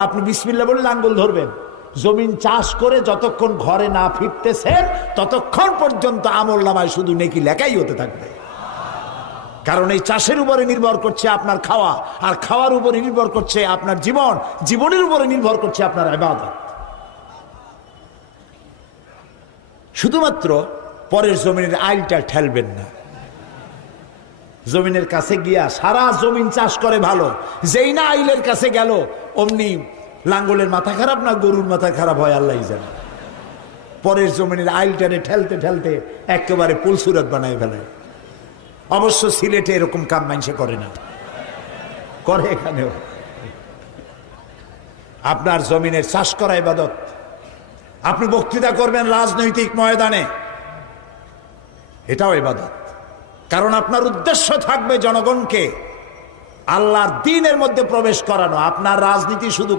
আপনি বিসমিল্লাহ বলে লাঙ্গল ধরবেন, জমিন চাষ করে যতক্ষণ ঘরে না ফিরতেছেন ততক্ষণ পর্যন্ত আমলনামায় শুধু নেকি লেখাই হতে থাকবে। কারণ এই চাষের উপরে নির্ভর করছে আপনার খাওয়া, আর খাওয়ার উপরে নির্ভর করছে আপনার জীবন, জীবনের উপরে নির্ভর করছে আপনার ইবাদত। শুধুমাত্র পরের জমিনের আইলটা ঠেলবেন না। জমিনের কাছে গিয়া সারা জমিন চাষ করে ভালো, যেই না আইলের কাছে গেল অমনি লাঙ্গলের মাথা খারাপ না গরুর মাথা খারাপ হয় আল্লাহ জানে। পরের জমিনের আইলটারে ঠেলতে ঠেলতে একেবারে পুলসুরত বানায় ফেলায়। অবশ্য সিলেটে এরকম কাম মানুষে করে না, করে এখানেও। আপনার জমিনের চাষ করা ইবাদত। আপনি বক্তৃতা করবেন রাজনৈতিক ময়দানে, এটাও ইবাদত। কারণ আপনার উদ্দেশ্য থাকবে জনগণকে আল্লাহর দ্বীনের মধ্যে প্রবেশ করানো। আপনার রাজনীতি শুধু